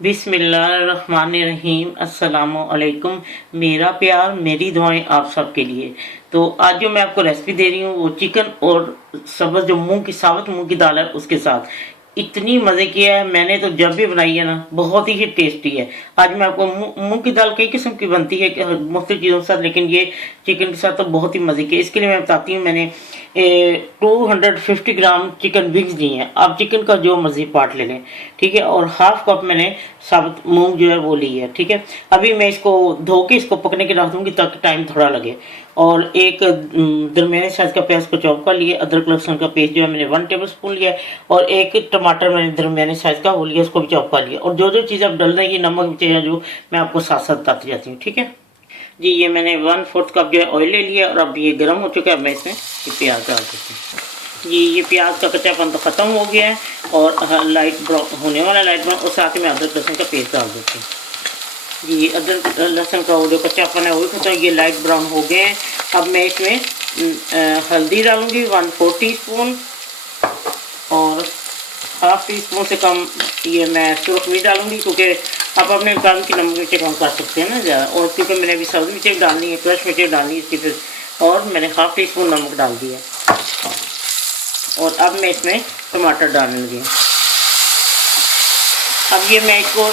बिस्मिल्लाहिर्रहमानिर्रहीम अस्सलामुअलैकुम। मेरा प्यार मेरी दुआएं आप सबके लिए। तो आज जो मैं आपको रेसिपी दे रही हूँ वो चिकन और सब्ज़ जो मूंग की साबुत मूंग की दाल है उसके साथ इतनी मज़े की है। मैंने तो जब भी बनाई है ना बहुत ही टेस्टी है। आज मैं आपको मूंग की दाल कई किस्म की बनती है मुख्तलिफ चीज़ों के साथ, लेकिन ये चिकन के साथ तो बहुत ही मज़े की है। इसके लिए मैं बताती हूँ, मैंने 250 ग्राम चिकन विंग्स ली हैं। आप चिकन का जो मर्जी पार्ट ले लें, ठीक है। और हाफ कप मैंने साबुत मूंग जो है वो ली है, ठीक है। अभी मैं इसको धो के इसको पकने के रख दूंगी ताकि टाइम थोड़ा लगे। और एक दरमियाने साइज का प्याज को चॉप कर लिया। अदरक लहसुन का पेस्ट जो है मैंने 1 टेबल स्पून लिया है। और एक टमाटर मैंने दरमियाने साइज का वो लिया, उसको भी चॉप कर लिया। और जो जो चीज़ आप डाल देंगे, नमक मिर्च जो मैं आपको साथ साथ बताती जाती हूँ, ठीक है जी। ये मैंने 1/4 कप जो है ऑयल ले लिया और अब ये गर्म हो चुका है। मैं इसमें ये प्याज डाल देती हूँ। ये प्याज का कच्चापन तो ख़त्म हो गया है और लाइट ब्राउन होने वाला है, लाइट ब्राउन। और साथ ही मैं अदरक लहसुन का पेस्ट डाल देती हूँ जी। अदरक लहसुन का वो जो कच्चापन है वो भी खत्म, ये लाइट ब्राउन हो गए हैं। अब मैं इसमें हल्दी डालूंगी 1/4 टीस्पून और हाफ टी स्पून से कम ये मैं सुरख मिर्च डालूंगी, क्योंकि आप अपने काम की नमक मिर्च कम कर सकते हैं ना ज़्यादा। और क्योंकि मैंने अभी सब्ज़ी मिर्च डालनी है, क्रश मिर्च डालनी है इसकी, फिर और मैंने हाफ टी स्पून नमक डाल दिया। और अब मैं इसमें टमाटर डालने लगी। अब ये मैं इसको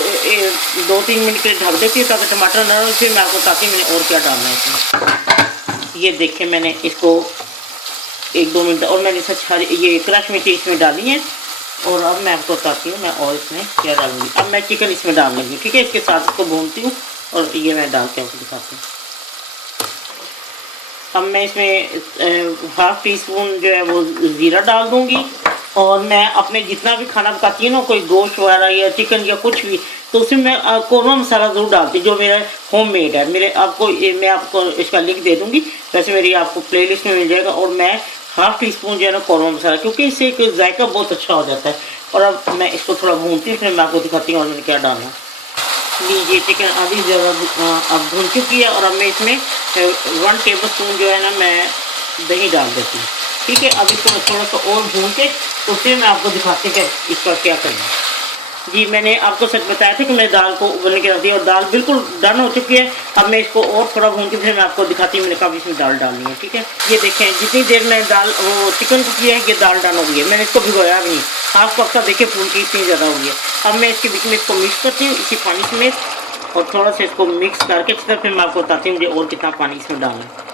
2-3 मिनट के लिए ढक देती हूँ ताकि टमाटर नरम। फिर मैं आपको ताकि मैंने और क्या डालना है इसमें। ये देखिए मैंने इसको 1-2 मिनट और मैंने ये क्रश मिर्च इसमें डाली है। और अब मैं आपको बताती हूँ मैं और इसमें क्या डालूंगी। अब मैं चिकन इसमें डाल लूँगी, ठीक है। इसके साथ इसको भूनती हूँ और ये मैं डाल के आपको दिखाती हूँ। अब मैं इसमें हाफ टी स्पून जो है वो ज़ीरा डाल दूँगी। और मैं अपने जितना भी खाना पकाती हूँ ना, कोई गोश्त वगैरह या चिकन या कुछ भी, तो उसमें मैं कौरमा मसाला ज़रूर डालती हूँ जो मेरा होममेड है। मैं आपको इसका लिंक दे दूँगी, वैसे मेरी आपको प्लेलिस्ट में मिल जाएगा। और मैं हाफ टी स्पून जो है ना कौरमा मसाला, क्योंकि इससे एक जायका बहुत अच्छा हो जाता है। और अब मैं इसको थोड़ा भूनती हूँ, फिर मैं आपको दिखाती हूँ और मैंने क्या डालना। लीजिए चिकन आधी ज़्यादा अब भून चुकी है। और अब मैं इसमें 1 टेबल स्पून जो है ना मैं दही डाल देती हूँ, ठीक है। अब इसको मैं थोड़ा सा और भून के तो फिर मैं आपको दिखाती हूँ कि इसका क्या करना है जी। मैंने आपको सच बताया था कि मैं दाल को उबलने के रख दिया और दाल बिल्कुल डन हो चुकी है। अब मैं इसको और थोड़ा भून के फिर मैं आपको दिखाती हूँ मैंने कब इसमें दाल डालनी है, ठीक है। ये देखें जितनी देर में दाल वो चिकन को किया है ये दाल डन हो गई है। मैंने इसको भिगोया भी नहीं, हाफ कप का देखिए फूल की इतनी ज़्यादा हो गई है। अब मैं इसके बीच में इसको मिक्स करती हूँ इसी पानी समेत और थोड़ा सा इसको मिक्स करके अच्छी तरह फिर मैं आपको बताती हूँ मुझे और कितना पानी इसमें डालना है।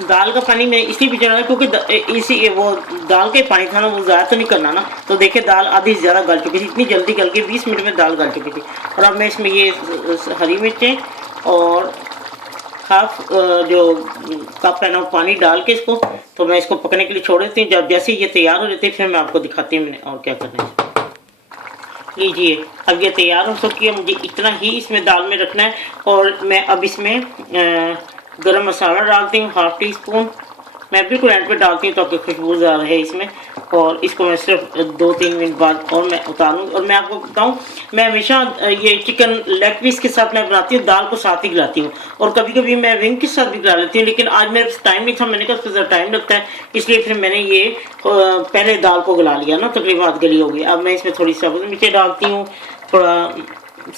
दाल का पानी मैं इसलिए भी डाला क्योंकि इसी वो दाल का पानी था ना, वो ज़्यादा तो नहीं करना ना। तो देखिए दाल आधी से ज़्यादा गल चुकी थी, इतनी जल्दी गल के 20 मिनट में दाल गल चुकी थी। और अब मैं इसमें ये हरी मिर्चें और हाफ जो कप है ना पानी डाल के इसको तो मैं इसको पकने के लिए छोड़ देती हूँ। जब जैसे ये तैयार हो जाती है फिर मैं आपको दिखाती हूँ मैंने और क्या करना है। लीजिए अब ये तैयार हो चुकी है, मुझे इतना ही इसमें दाल में रखना है। और मैं अब इसमें गरम मसाला डालती हूँ हाफ टी स्पून। मैं बिल्कुल एंड पे डालती हूँ ताकि खुशबू ज़्यादा है इसमें। और इसको मैं सिर्फ 2-3 मिनट बाद और मैं उतारूँ। और मैं आपको बताऊँ मैं हमेशा ये चिकन लेग पीस के साथ मैं बनाती हूँ, दाल को साथ ही गिलाती हूँ। और कभी कभी मैं विंग के साथ भी गिला लेती हूँ, लेकिन आज मेरे पास टाइम नहीं था। मैंने कहा उसको ज़रा टाइम लगता है, इसलिए फिर मैंने ये पहले दाल को गिला लिया ना, तकरीबन आध गली हो गई। अब मैं इसमें थोड़ी सब्ज़ मिर्चें डालती हूँ, थोड़ा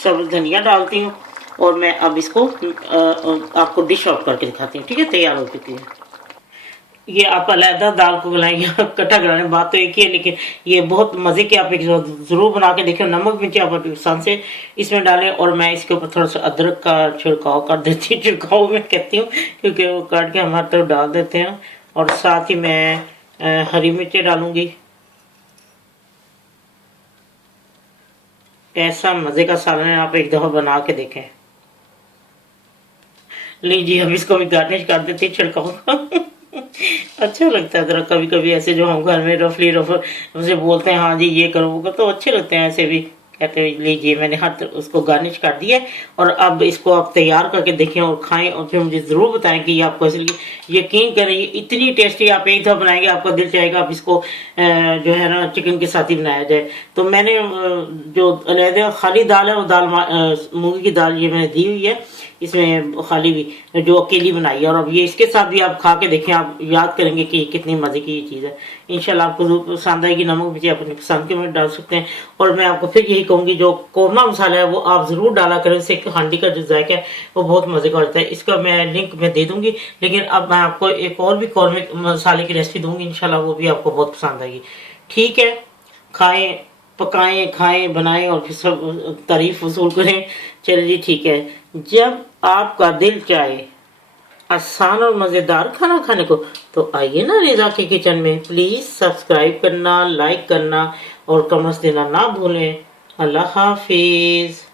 सब्ज़ धनिया डालती हूँ। और मैं अब इसको आपको डिश आउट करके दिखाती हूँ, ठीक है। तैयार हो चुकी है ये। आप अलहदा दाल को गलाएंगे इकट्ठा गलाने बात तो एक ही है, लेकिन ये बहुत मज़े की आप एक ज़रूर बना के देखें। नमक मिर्ची आप पसंद से इसमें डालें। और मैं इसके ऊपर थोड़ा सा अदरक का छिड़काव कर देती हूँ, छिड़काव में कहती हूँ क्योंकि वो काट के हमारे तरफ डाल देते हैं। और साथ ही मैं हरी मिर्चें डालूँगी। ऐसा मज़े का सालन है, आप एक दफ़ा बना के देखें। लीजिए हम इसको भी गार्निश कर देते हैं छिड़काव अच्छा लगता है ज़रा कभी कभी ऐसे, जो हम घर में रफली उसे बोलते हैं हाँ जी ये करो वो करो, तो अच्छे लगते हैं ऐसे भी कहते हैं। लीजिए मैंने हाथ उसको गार्निश कर दिया है। और अब इसको आप तैयार करके देखें और खाएं और फिर मुझे ज़रूर बताएं कि ये आपको ऐसे लगी। यकीन करें ये इतनी टेस्टी, आप एक दफ़ा बनाएंगे आपका दिल चाहेगा आप इसको जो है ना चिकन के साथ ही बनाया जाए। तो मैंने जो अलहदा खाली दाल है वो दाल मूंगी की दाल ये मैंने दी हुई है, इसमें खाली भी जो अकेली बनाई है। और अब ये इसके साथ भी आप खा के देखें, आप याद करेंगे कि कितनी मज़े की ये चीज़ है। इंशाल्लाह आपको ज़रूर पसंद आएगी। नमक भी अपनी पसंद के में डाल सकते हैं। और मैं आपको फिर यही कहूँगी, जो कौरमा मसाला है वो आप ज़रूर डाला करें, इससे हांडी का जो जायका है वो बहुत मज़े का होता है। इसका मैं लिंक मैं दे दूँगी, लेकिन अब मैं आपको एक और भी कौरमे मसाले की रेसिपी दूँगी, इंशाल्लाह वो भी आपको बहुत पसंद आएगी। ठीक है, खाएं, पकाएं, खाएं, बनाएं और फिर सब तारीफ वसूल करें। चलिए जी, ठीक है। जब आपका दिल चाहे आसान और मज़ेदार खाना खाने को, तो आइए ना रिजा के किचन में। प्लीज़ सब्सक्राइब करना, लाइक करना और कमेंट्स देना ना भूलें। अल्लाह हाफिज़।